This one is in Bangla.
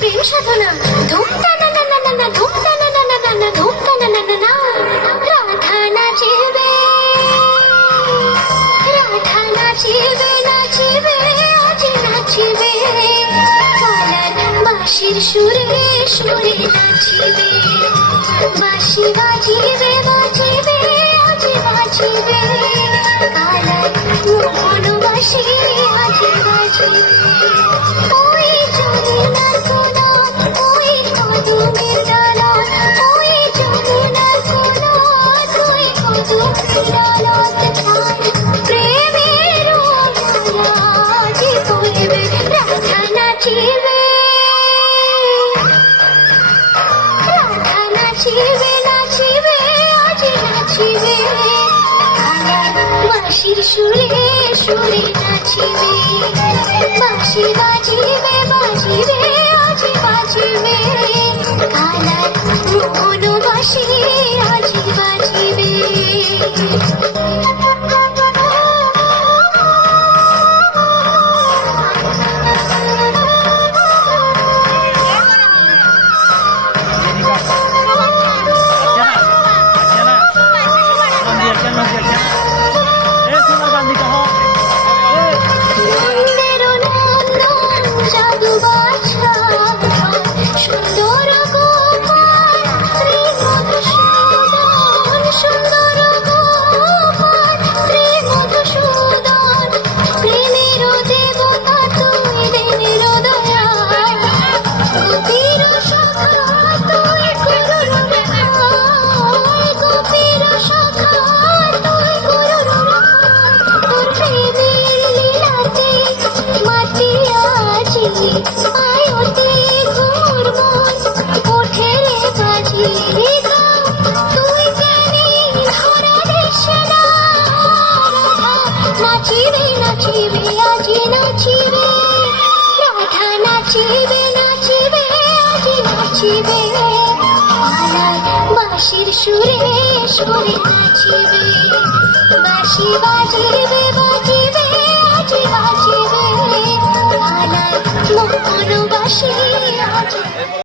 প্রেম সাধনা ধুমটা না না না না না ধুমটা না না না না না ধুমটা না না না না রাধা নাচিবে নাচিবে আজ নাচিবে কালার বাঁশির সুরে সুরে নাচিবে বাঁশি বাজিবে বাজিবে আজ বাজিবে কালার মোহন বাঁশি আজ বাজিবে ওই যমুনার কোনা ওই কদমের ডালা ওই যমুনার কোনা ওই কদমের ডালা প্রেমের রাজি করবে রাধা নাচিবে নাচিবে আজ নাচিবে বাঁশির সুরে সুরে নাচিবে বাঁশি বাজিবে বাজিবে আজ বাজিবে কালার মোহন বাঁশি আজ বাজিবে বাঁশির সুরে সুরে নাচিবে বাঁশি বাজিবে বাজিবে আজ বাজিবে মোহন বাঁশি আজ